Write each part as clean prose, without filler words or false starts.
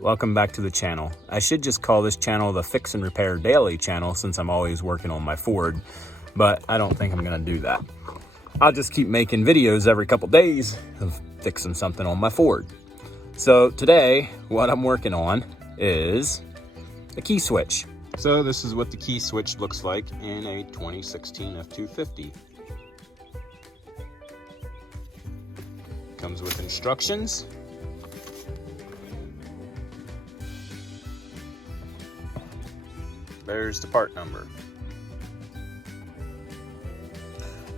welcome back to the channel. I should just call this channel the Fix and Repair Daily channel since I'm always working on my Ford, but I don't think I'm gonna do that. I'll just keep making videos every couple days of fixing something on my Ford. So today, what I'm working on is a key switch. So this is what the key switch looks like in a 2016 F250. Comes with instructions. There's the part number.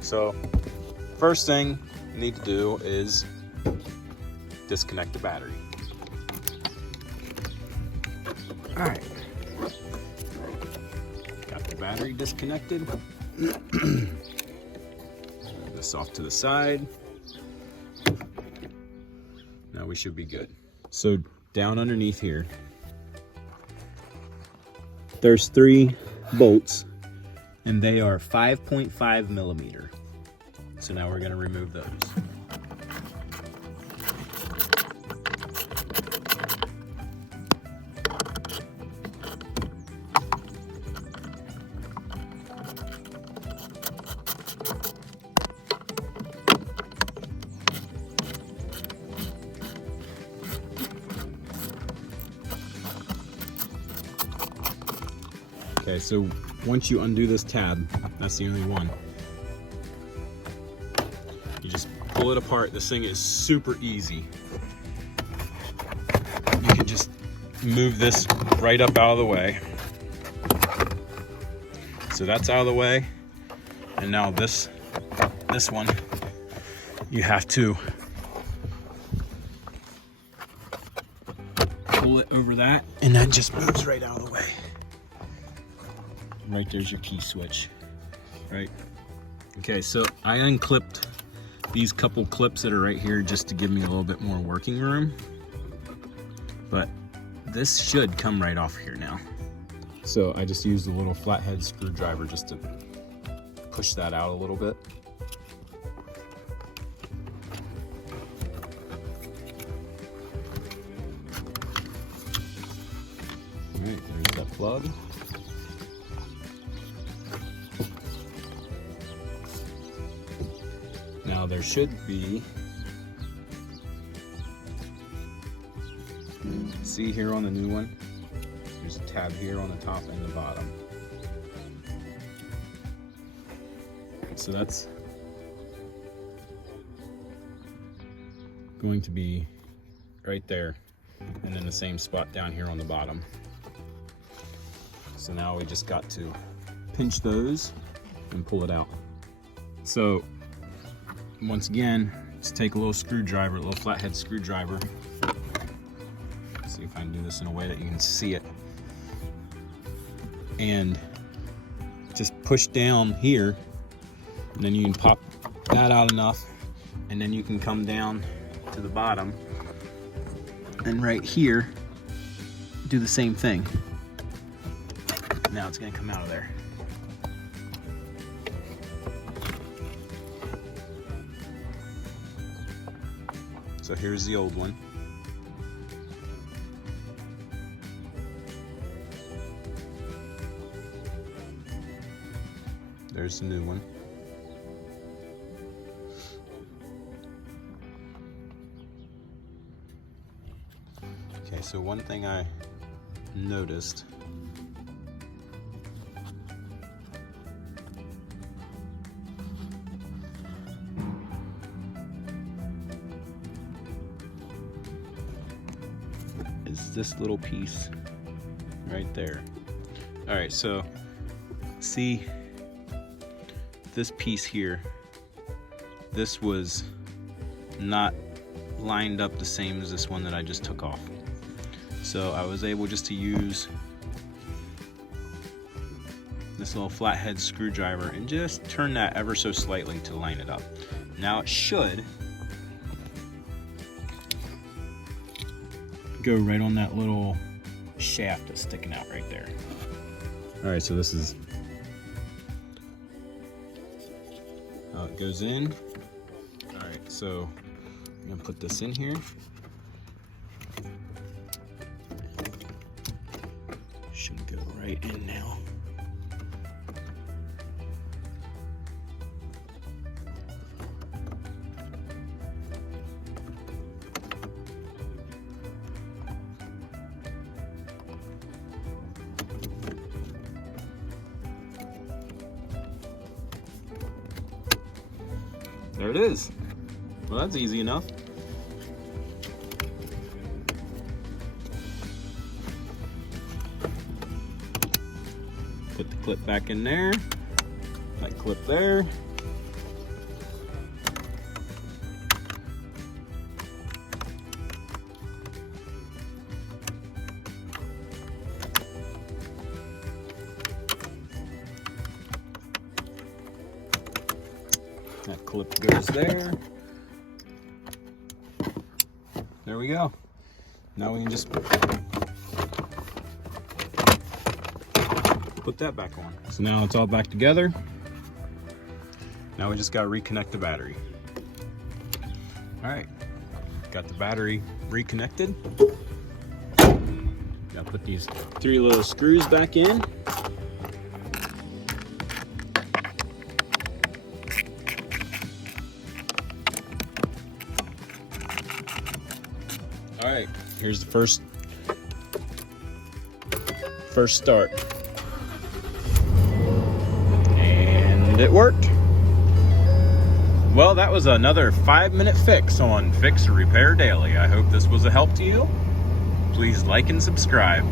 So, first thing you need to do is disconnect the battery. All right. Got the battery disconnected. Move this off to the side. Now we should be good. So down underneath here, there's 3 bolts and they are 5.5 millimeter. So now we're going to remove those. Okay, so once you undo this tab, that's the only one. You just pull it apart. This thing is super easy. You can just move this right up out of the way. So that's out of the way. And now this one, you have to pull it over that, and that just moves right out of the way. Right there's your key switch, right? Okay, so I unclipped these couple clips that are right here just to give me a little bit more working room, but this should come right off here now. So I just used a little flathead screwdriver just to push that out a little bit. All right, there's that plug. Now there should be, see here on the new one, there's a tab here on the top and the bottom. So that's going to be right there, and then the same spot down here on the bottom. So now we just got to pinch those and pull it out. So once again, just take a little screwdriver, a little flathead screwdriver. See if I can do this in a way that you can see it. And just push down here, and then you can pop that out enough, and then you can come down to the bottom. And right here, do the same thing. Now it's gonna come out of there. So here's the old one. There's the new one. Okay, so one thing I noticed is this little piece right there. All right, so see this piece here, this was not lined up the same as this one that I just took off. So I was able just to use this little flathead screwdriver and just turn that ever so slightly to line it up. Now it should go right on that little shaft that's sticking out right there. All right, so this is how it goes in. All right, so I'm gonna put this in here. Should go right in now. There it is. Well, that's easy enough. Put the clip back in there. That clip there. That clip goes there. There we go. Now we can just put that back on. So now it's all back together. Now we just got to reconnect the battery. All right, got the battery reconnected. Got to put these 3 little screws back in. All right, here's the first start. And it worked. Well, that was another 5-minute fix on Fix and Repair Daily. I hope this was a help to you. Please like and subscribe.